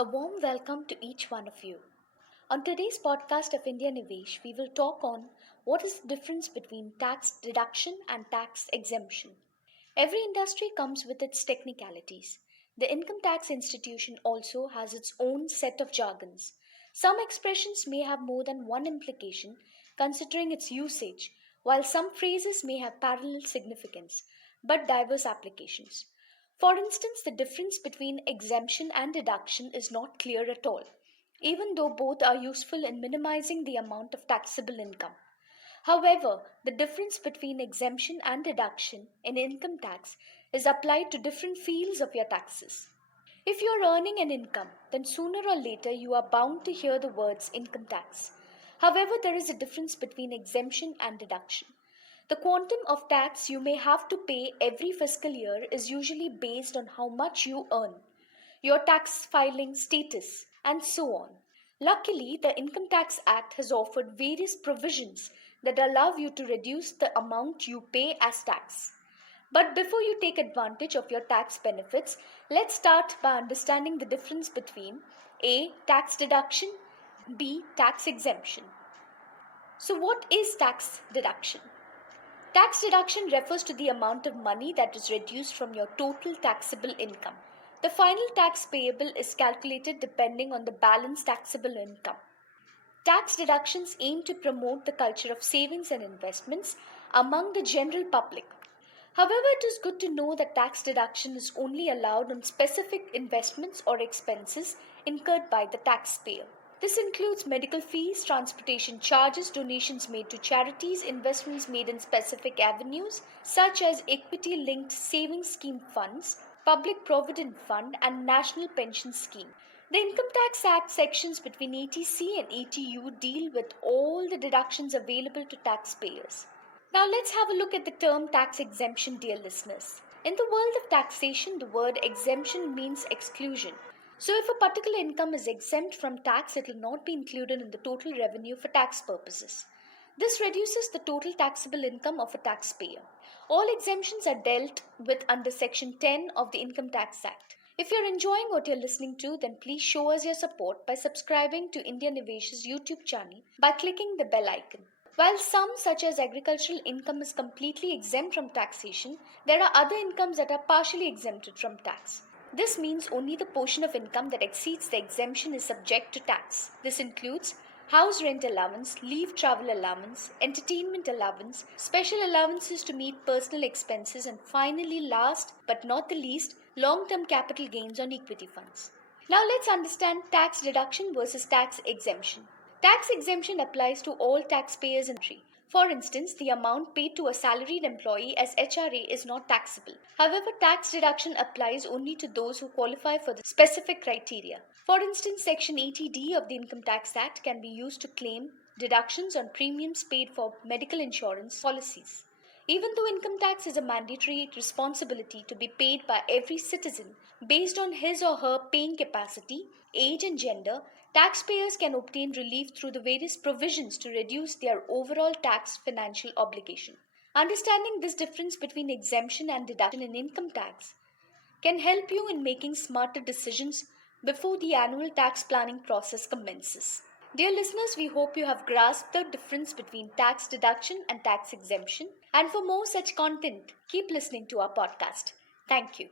A warm welcome to each one of you. On today's podcast of India Nivesh, we will talk on what is the difference between tax deduction and tax exemption. Every industry comes with its technicalities. The income tax institution also has its own set of jargons. Some expressions may have more than one implication considering its usage, while some phrases may have parallel significance but diverse applications. For instance, the difference between exemption and deduction is not clear at all, even though both are useful in minimizing the amount of taxable income. However, the difference between exemption and deduction in income tax is applied to different fields of your taxes. If you are earning an income, then sooner or later you are bound to hear the words income tax. However, there is a difference between exemption and deduction. The quantum of tax you may have to pay every fiscal year is usually based on how much you earn, your tax filing status, and so on. Luckily, the Income Tax Act has offered various provisions that allow you to reduce the amount you pay as tax. But before you take advantage of your tax benefits, let's start by understanding the difference between A. Tax deduction, B. Tax exemption. So, what is tax deduction? Tax deduction refers to the amount of money that is reduced from your total taxable income. The final tax payable is calculated depending on the balance taxable income. Tax deductions aim to promote the culture of savings and investments among the general public. However, it is good to know that tax deduction is only allowed on specific investments or expenses incurred by the taxpayer. This includes medical fees, transportation charges, donations made to charities, investments made in specific avenues such as equity linked savings scheme funds, public provident fund, and national pension scheme. The Income Tax Act sections between 80C and 80U deal with all the deductions available to taxpayers. Now let's have a look at the term tax exemption, dear listeners. In the world of taxation, the word exemption means exclusion. So if a particular income is exempt from tax, it will not be included in the total revenue for tax purposes. This reduces the total taxable income of a taxpayer. All exemptions are dealt with under Section 10 of the Income Tax Act. If you're enjoying what you're listening to, then please show us your support by subscribing to India Nivesh's YouTube channel by clicking the bell icon. While some, such as agricultural income, is completely exempt from taxation, there are other incomes that are partially exempted from tax. This means only the portion of income that exceeds the exemption is subject to tax. This includes house rent allowance, leave travel allowance, entertainment allowance, special allowances to meet personal expenses, and finally, last but not the least, long-term capital gains on equity funds. Now let's understand tax deduction versus tax exemption. Tax exemption applies to all taxpayers in the country. For instance, the amount paid to a salaried employee as HRA is not taxable. However, tax deduction applies only to those who qualify for the specific criteria. For instance, Section 80D of the Income Tax Act can be used to claim deductions on premiums paid for medical insurance policies. Even though income tax is a mandatory responsibility to be paid by every citizen based on his or her paying capacity, age, and gender, taxpayers can obtain relief through the various provisions to reduce their overall tax financial obligation. Understanding this difference between exemption and deduction in income tax can help you in making smarter decisions before the annual tax planning process commences. Dear listeners, we hope you have grasped the difference between tax deduction and tax exemption. And for more such content, keep listening to our podcast. Thank you.